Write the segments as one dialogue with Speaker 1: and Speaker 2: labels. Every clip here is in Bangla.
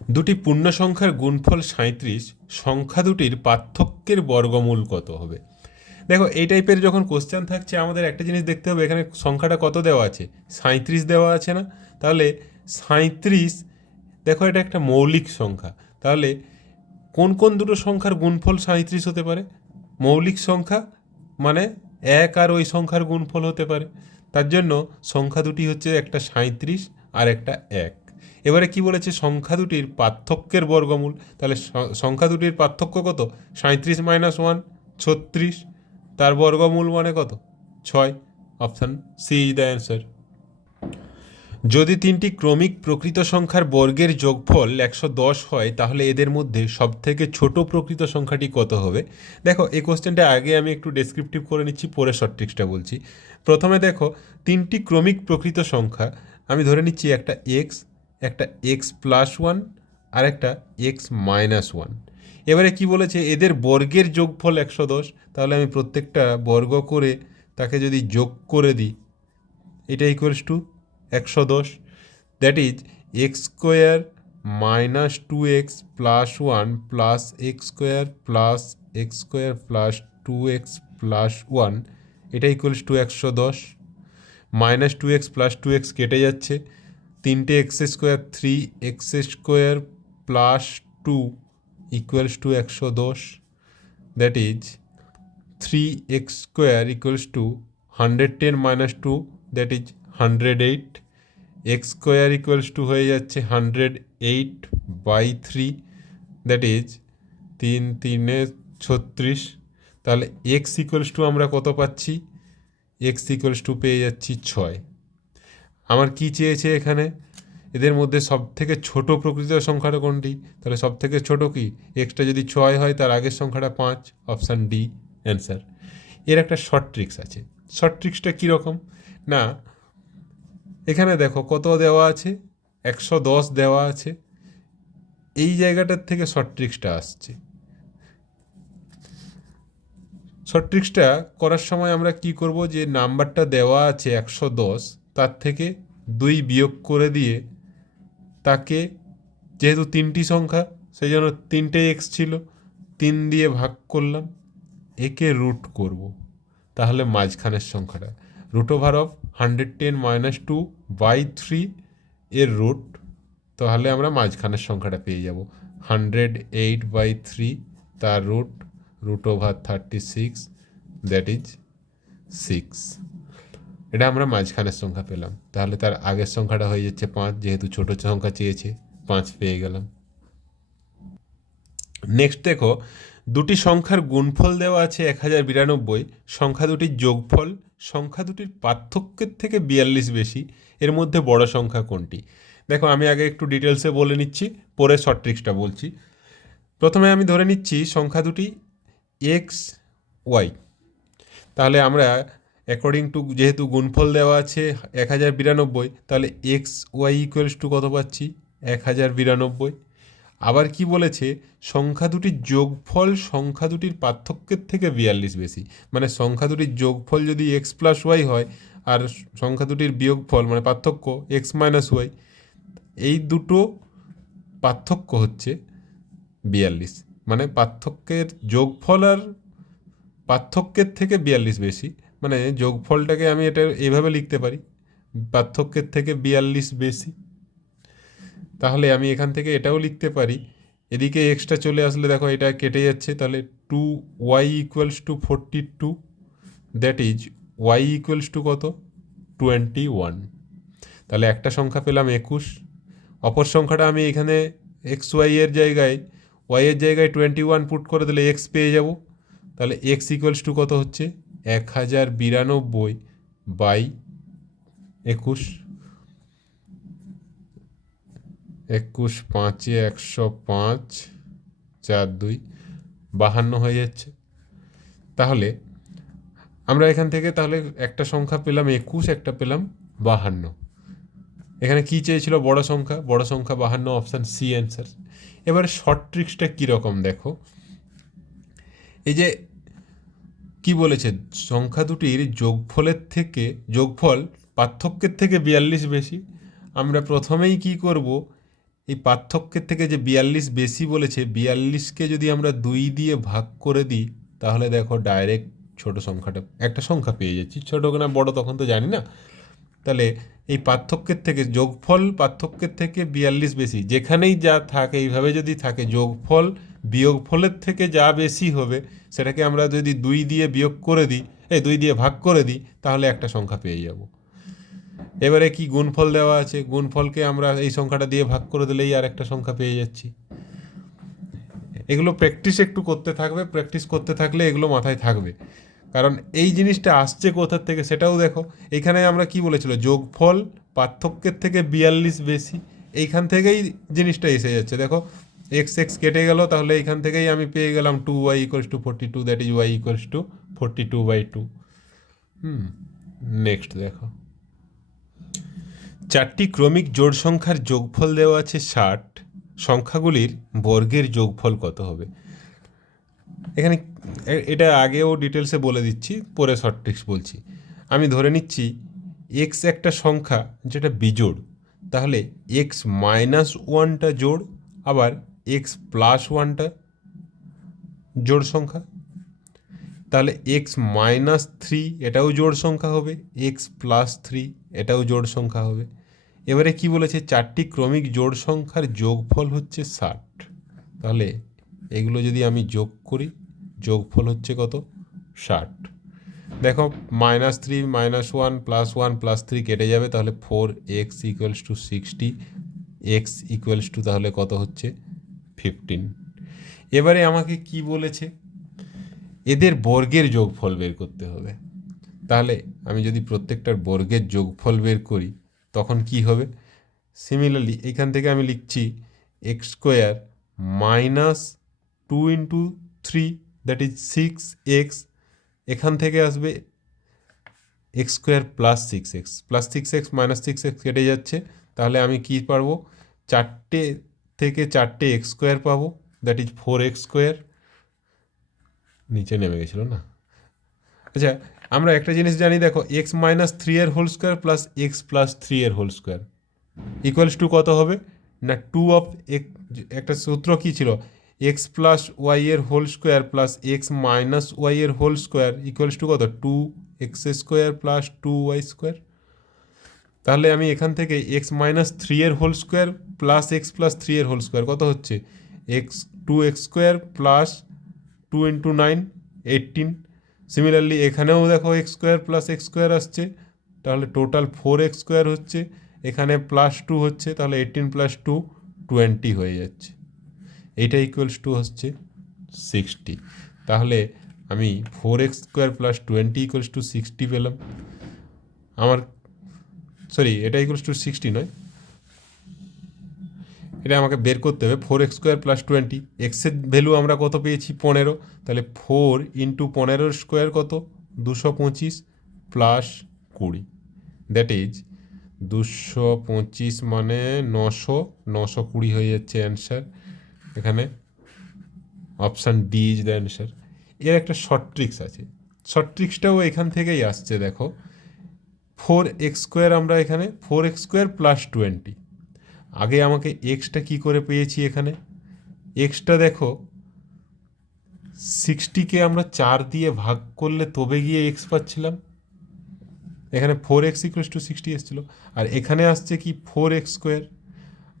Speaker 1: দুটি পূর্ণ সংখ্যার গুণফল সাঁইত্রিশ, সংখ্যা দুটির পার্থক্যের বর্গমূল কত হবে? দেখো, এই টাইপের যখন কোশ্চেন থাকছে, আমাদের একটা জিনিস দেখতে হবে, এখানে সংখ্যাটা কত দেওয়া আছে? সাঁইত্রিশ দেওয়া আছে না? তাহলে সাঁইত্রিশ, দেখো এটা একটা মৌলিক সংখ্যা, তাহলে কোন কোন দুটো সংখ্যার গুণফল সাঁইত্রিশ হতে পারে? মৌলিক সংখ্যা মানে এক আর ওই সংখ্যার গুণফল হতে পারে, তার জন্য সংখ্যা দুটি হচ্ছে একটা সাঁইত্রিশ আর একটা এক। এবারে কি বলেছে? সংখ্যা দুটির পার্থক্যের বর্গমূল। তাহলে সংখ্যা দুটির পার্থক্য কত? সাঁইত্রিশ মাইনাস ওয়ান, ছত্রিশ। তার বর্গমূল মানে কত? ছয়। Option C is the answer যদি তিনটি ক্রমিক প্রকৃত সংখ্যার বর্গের যোগফল একশো দশ হয়, তাহলে এদের মধ্যে সবথেকে ছোট প্রকৃত সংখ্যাটি কত হবে? দেখো, এই কোশ্চেনটা আগে আমি একটু ডেসক্রিপটিভ করে নিচ্ছি, পরে শর্ট ট্রিক্সটা বলছি। প্রথমে দেখো, তিনটি ক্রমিক প্রকৃত সংখ্যা, আমি ধরে নিচ্ছি একটা এক্স একটা এক্স প্লাস ওয়ান আর একটা এক্স মাইনাস ওয়ান এবারে কি বলেছে? এদের বর্গের যোগফল একশো দশ। তাহলে আমি প্রত্যেকটা বর্গ করে তাকে যদি যোগ করে দিই, এটা ইকুয়ালস টু একশো দশ। That is x square minus two x plus one plus x square plus x square plus two x plus one এটা ইকুয়ালস টু একশো দশ। Minus two x plus two x কেটে যাচ্ছে। তিনটে x square three x square plus two equals to একশো দশ that is three x square equals to hundred ten minus two that is hundred eight x square equals to হয়ে যাচ্ছে hundred eight by three that is তিন তিনে ছত্রিশ, তাহলে এক্স ইকুয়ালস টু আমরা কত পাচ্ছি? এক্স ইকুয়ালস টু পেয়ে যাচ্ছি ছয়। আমার কি চেয়েছে এখানে? এদের মধ্যে সব থেকে ছোটো প্রকৃত সংখ্যাটা কোনটি? তাহলে সব থেকে ছোটো কি? এক্সটা যদি ছয় হয়, তার আগের সংখ্যাটা পাঁচ, অপশান ডি, অ্যান্সার। এর একটা শর্ট ট্রিক্স আছে। শর্ট ট্রিক্সটা কীরকম না, এখানে দেখো কত দেওয়া আছে? একশো দশ দেওয়া আছে। এই জায়গাটার থেকে শর্ট ট্রিক্সটা আসছে। শর্ট ট্রিক্সটা করার সময় আমরা কি করব? যে নাম্বারটা দেওয়া আছে একশো দশ তার থেকে দুই বিয়োগ করে দিয়ে তাকে, যেহেতু তিনটি সংখ্যা, সেই জন্য তিনটে এক্স ছিল, তিন দিয়ে ভাগ করলাম, একে রুট করব। তাহলে মাঝখানের সংখ্যাটা root over of hundred ten minus two by three এর রুট তাহলে আমরা মাঝখানের সংখ্যাটা পেয়ে যাব। হান্ড্রেড এইট বাই থ্রি তার root root over thirty six that is six এটা আমরা মাঝখানের সংখ্যা পেলাম। তাহলে তার আগের সংখ্যাটা হয়ে যাচ্ছে পাঁচ, যেহেতু ছোটো সংখ্যা চেয়েছে, পাঁচ পেয়ে গেলাম। নেক্সট দেখো, দুটি সংখ্যার গুণফল দেওয়া আছে এক হাজার বিরানব্বই, সংখ্যা দুটির যোগফল, সংখ্যা দুটির পার্থক্যের থেকে বিয়াল্লিশ বেশি, এর মধ্যে বড় সংখ্যা কোনটি? দেখো, আমি আগে একটু ডিটেলসে বলে নিচ্ছি, পরে শর্ট ট্রিক্সটা বলছি। প্রথমে আমি ধরে নিচ্ছি সংখ্যা দুটি এক্স ওয়াই তাহলে আমরা অ্যাকর্ডিং টু যেহেতু গুণফল দেওয়া আছে এক হাজার বিরানব্বই, তাহলে এক্স ওয়াই ইকুয়ালস টু কত পাচ্ছি? এক হাজার বিরানব্বই। আবার কি বলেছে? সংখ্যা দুটির যোগফল সংখ্যা দুটির পার্থক্যের থেকে বিয়াল্লিশ বেশি। মানে সংখ্যা দুটির যোগফল যদি এক্স প্লাস ওয়াই হয়, আর সংখ্যা দুটির বিয়োগফল মানে পার্থক্য এক্স মাইনাস ওয়াই এই দুটো পার্থক্য হচ্ছে বিয়াল্লিশ। মানে পার্থক্যের যোগফল আর পার্থক্যের থেকে বিয়াল্লিশ বেশি। মানে যোগফলটাকে আমি এটা এইভাবে লিখতে পারি, পার্থক্যের থেকে বিয়াল্লিশ বেশি। তাহলে আমি এখান থেকে এটাও লিখতে পারি, এদিকে এক্সট্রা চলে আসলে দেখো এটা কেটে যাচ্ছে, তাহলে two y equals to forty two that is y equals to কত? টোয়েন্টি ওয়ান তাহলে একটা সংখ্যা পেলাম একুশ, অপর সংখ্যাটা আমি এখানে এক্স ওয়াই এর জায়গায় ওয়াই এর জায়গায় টোয়েন্টি ওয়ান পুট করে দিলে এক্স পেয়ে যাব, তাহলে এক্স ইকুয়ালস টু কত হচ্ছে? এক হাজার বিরানব্বই বাই একুশ। একুশ পাঁচে একশো পাঁচ, চার দুই, বাহান্ন হয়ে যাচ্ছে। তাহলে আমরা এখান থেকে তাহলে একটা সংখ্যা পেলাম একুশ, একটা পেলাম বাহান্ন। এখানে কি চেয়েছিল বড় সংখ্যা? বড় সংখ্যা বাহান্ন, অপশান সি অ্যান্সার। এবার শর্ট ট্রিক্সটা কীরকম দেখো? এই যে কি বলেছে সংখ্যা দুটির যোগফলের থেকে, যোগফল পার্থক্যের থেকে বিয়াল্লিশ বেশি। আমরা প্রথমেই কি করব? এই পার্থক্যের থেকে যে বিয়াল্লিশ বেশি বলেছে, বিয়াল্লিশকে যদি আমরা দুই দিয়ে ভাগ করে দিই, তাহলে দেখো ডাইরেক্ট ছোট সংখ্যাটা, একটা সংখ্যা পেয়ে যাচ্ছি। ছোটো না বড় তখন তো জানি না। তাহলে এই পার্থক্যের থেকে যোগফল পার্থক্যের থেকে বিয়াল্লিশ বেশি। যেখানেই যা থাকে, এইভাবে যদি থাকে, যোগফল বিয়োগফলের থেকে যা বেশি হবে, সেটাকে আমরা যদি দুই দিয়ে বিয়োগ করে দিই এই দুই দিয়ে ভাগ করে দিই, তাহলে একটা সংখ্যা পেয়ে যাব। এবারে কি গুণফল দেওয়া আছে? গুণফলকে আমরা এই সংখ্যাটা দিয়ে ভাগ করে দিলেই আর একটা সংখ্যা পেয়ে যাচ্ছি। এগুলো প্র্যাকটিস একটু করতে থাকবে। প্র্যাকটিস করতে থাকলে এগুলো মাথায় থাকবে। কারণ এই জিনিসটা আসছে কোথার থেকে সেটাও দেখো। এখানে আমরা কি বলেছিল? যোগফল পার্থক্যের থেকে বিয়াল্লিশ বেশি। এইখান থেকেই জিনিসটা এসে যাচ্ছে। দেখো এক্স এক্স কেটে গেল, তাহলে এইখান থেকেই আমি পেয়ে গেলাম two y equals to forty two that is y equals to forty two by two hmm next দেখো। চারটি ক্রমিক জোড় সংখ্যার যোগফল দেওয়া আছে ষাট। সংখ্যাগুলির বর্গের যোগফল কত হবে? এখানে এটা আগেও ডিটেলসে বলে দিচ্ছি, পরে শর্ট ট্রিক্স বলছি। আমি ধরে নিচ্ছি এক্স একটা সংখ্যা যেটা বিজোড়, তাহলে এক্স মাইনাস ওয়ানটা জোড়, আবার এক্স প্লাস ওয়ানটা জোড় সংখ্যা। তাহলে এক্স মাইনাস থ্রি এটাও জোড় সংখ্যা হবে এক্স প্লাস থ্রি এটাও জোড় সংখ্যা হবে। এবারে কি বলেছে? চারটি ক্রমিক জোড় সংখ্যার যোগফল হচ্ছে ষাট। তাহলে এগুলো যদি আমি যোগ করি, যোগফল হচ্ছে কত? ষাট। দেখো minus three minus one plus one plus three কেটে যাবে, তাহলে four x equals to sixty x equals to তাহলে কত হচ্ছে? ফিফটিন এবারে আমাকে কি বলেছে? এদের বর্গের যোগফল বের করতে হবে। তাহলে আমি যদি প্রত্যেকটার বর্গের যোগফল বের করি, তখন কি হবে? সিমিলারলি এখান থেকে আমি লিখছি x square minus two into three that is six x এখান থেকে আসবে x square plus six x plus six x minus six x কেটে যাচ্ছে, তাহলে আমি কি পারব? চারটে থেকে চারটে এক্স স্কোয়ার পাবো that is four x square নিচে নেমে গেছিল না? আচ্ছা আমরা একটা জিনিস জানি, দেখো এক্স মাইনাস থ্রি এর whole square plus x plus three এর হোল স্কোয়ার ইকুয়ালস টু কত হবে? না টু অফ একটা সূত্র কী ছিল? এক্স প্লাস ওয়াই এর whole square plus x minus y এর হোল স্কোয়ার ইকুয়ালস টু কত? Two x square plus two y square তাহলে আমি এখান থেকে এক্স মাইনাস থ্রি এর whole square plus x plus three এর হোল স্কোয়ার কত হচ্ছে? X two x square plus two into nine eighteen similarly এখানেও দেখো x square plus x square আসছে। তাহলে টোটাল ফোর এক্স স্কোয়ার হচ্ছে। এখানে প্লাস টু হচ্ছে। তাহলে এইটিন প্লাস টু টোয়েন্টি হয়ে যাচ্ছে। এইটা ইকুয়ালস টু হচ্ছে সিক্সটি তাহলে আমি four x square plus twenty equals to sixty পেলাম। আমার সরি এটা ইকুয়ালস টু সিক্সটি নয়। এটা আমাকে বের করতে হবে। Four x square plus twenty এক্সের ভ্যালু আমরা কত পেয়েছি? পনেরো। তাহলে ফোর ইন্টু পনেরোর স্কোয়ার কত? দুশো পঁচিশ প্লাস কুড়ি। দ্যাট ইজ দুশো পঁচিশ মানে নশো নশো কুড়ি হয়ে যাচ্ছে অ্যান্সার এখানে option D is the answer এর একটা শর্ট ট্রিক্স আছে। শর্ট ট্রিক্সটাও এখান থেকেই আসছে, দেখো। ফোর এক্স স্কোয়ার আমরা এখানে four x square plus twenty আগে আমাকে এক্সটা কি করে পেয়েছি এখানে? এক্সটা দেখো সিক্সটিকে আমরা চার দিয়ে ভাগ করলে তবে গিয়ে এক্স পাচ্ছিলাম। এখানে four x equals to sixty এসেছিল। আর এখানে আসছে কি ফোর এক্স স্কোয়ার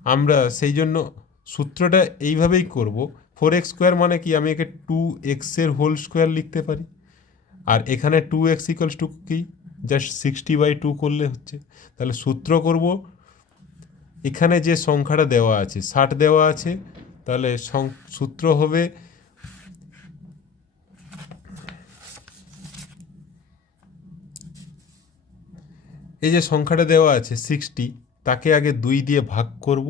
Speaker 1: আমরা সেই জন্য সূত্রটা এইভাবেই করব। ফোর এক্স স্কোয়ার মানে কি? আমি একে টু এক্সের হোল স্কোয়ার লিখতে পারি। আর এখানে টু এক্স ইকুয়ালস টু কি? জাস্ট সিক্সটি বাই টু করলে হচ্ছে। তাহলে সূত্র করব। এখানে যে সংখ্যাটা দেওয়া আছে, ষাট দেওয়া আছে, তাহলে সূত্র হবে এই যে সংখ্যাটা দেওয়া আছে সিক্সটি তাকে আগে দুই দিয়ে ভাগ করব।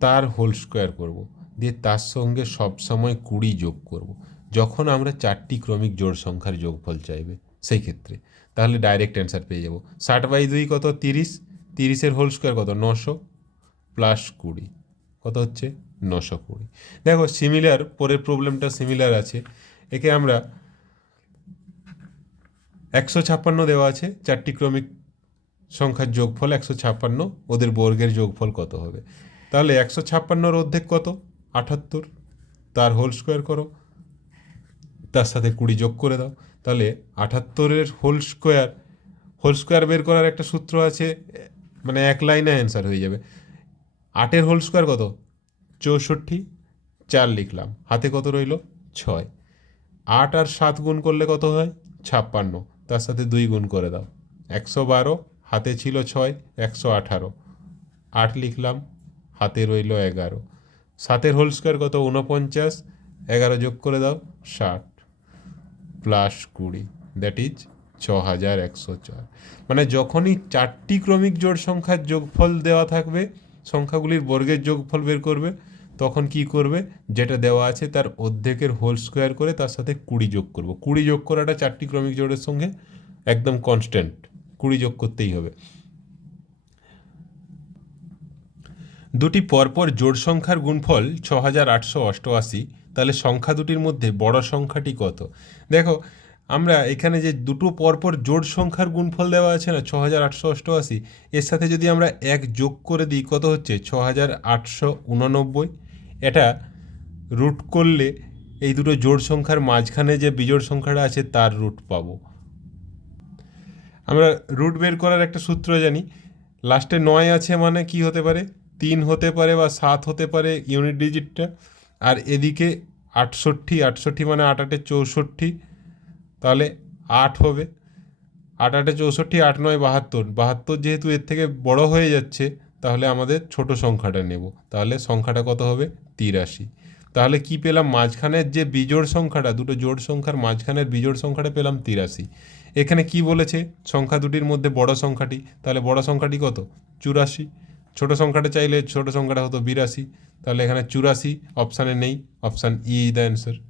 Speaker 1: তার হোল স্কোয়ার করব। দিয়ে তার সঙ্গে সবসময় কুড়ি যোগ করব। যখন আমরা চারটি ক্রমিক জোড় সংখ্যার যোগফল চাইবে সেই ক্ষেত্রে। তাহলে ডাইরেক্ট অ্যান্সার পেয়ে যাব। ষাট বাই দুই কত? তিরিশ। তিরিশের হোল স্কোয়ার কত? নশো প্লাস কুড়ি। কত হচ্ছে? নশো কুড়ি। দেখো সিমিলার পরের প্রবলেমটা সিমিলার আছে। একে আমরা একশো ছাপ্পান্ন দেওয়া আছে। চারটি ক্রমিক সংখ্যার যোগফল একশো ছাপ্পান্ন। ওদের বর্গের যোগফল কত হবে? তাহলে একশো ছাপ্পান্নর অর্ধেক কত? আটাত্তর। তার হোল স্কোয়ার করো। তার সাথে কুড়ি যোগ করে দাও। তাহলে আটাত্তরের হোল স্কোয়ার হোল স্কোয়ার বের করার একটা সূত্র আছে মানে এক লাইনে অ্যান্সার হয়ে যাবে। আটের হোল স্কোয়ার কত? চৌষট্টি। চার লিখলাম। হাতে কত রইল? ছয়। আট আর সাত গুণ করলে কত হয়? ছাপ্পান্ন। তার সাথে দুই গুণ করে দাও। একশো বারো, হাতে ছিল ছয়, একশো আঠারো। আট লিখলাম। হাতে রইল এগারো। সাতের হোল স্কোয়ার কত? উনপঞ্চাশ এগারো যোগ করে দাও, ষাট। প্লাস কুড়ি। দ্যাট ইজ ছ হাজার একশো চার। মানে যখনই চারটি ক্রমিক জোড় সংখ্যার যোগফল দেওয়া থাকবে, সংখ্যাগুলির বর্গের যোগফল বের করবে, তখন কি করবে? যেটা দেওয়া আছে তার অর্ধেকের হোল স্কোয়ার করে তার সাথে কুড়ি যোগ করব। কুড়ি যোগ করাটা চারটি ক্রমিক জোড়ের সঙ্গে একদম কনস্ট্যান্ট কুড়ি যোগ করতেই হবে। দুটি পরপর জোড় সংখ্যার গুণফল ছ হাজার আটশো অষ্টআশি, তাহলে সংখ্যা দুটির মধ্যে বড় সংখ্যাটি কত? দেখো, আমরা এখানে যে দুটো পরপর জোড় সংখ্যার গুণফল দেওয়া আছে না ছ হাজার আটশো অষ্টআশি, এর সাথে যদি আমরা এক যোগ করে দিই, কত হচ্ছে? ছ হাজার আটশো উননব্বই। এটা রুট করলে এই দুটো জোড় সংখ্যার মাঝখানে যে বিজোড় সংখ্যাটা আছে, তার রুট পাবো। আমরা রুট বের করার একটা সূত্র জানি। লাস্টে নয় আছে মানে কি হতে পারে? তিন হতে পারে বা সাত হতে পারে ইউনিট ডিজিটটা আর এদিকে আটষট্টি আটষট্টি মানে আট আটে চৌষট্টি, তাহলে আট হবে। আট আটে চৌষট্টি, আট নয় বাহাত্তর। বাহাত্তর যেহেতু এর থেকে বড় হয়ে যাচ্ছে, তাহলে আমাদের ছোট সংখ্যাটা নেব। তাহলে সংখ্যাটা কত হবে? তিরাশি। তাহলে কি পেলাম? মাঝখানের যে বিজোড় সংখ্যাটা, দুটো জোড় সংখ্যার মাঝখানের বিজোড় সংখ্যাটা পেলাম তিরাশি। এখানে কি বলেছে? সংখ্যা দুটির মধ্যে বড় সংখ্যাটি। তাহলে বড় সংখ্যাটি কত? চুরাশি। ছোট সংখ্যাটা চাইলে ছোট সংখ্যাটা হতো বিরাশি, তাহলে এখানে চুরাশি অপশানে নেই অপশান ই দ্য অ্যান্সার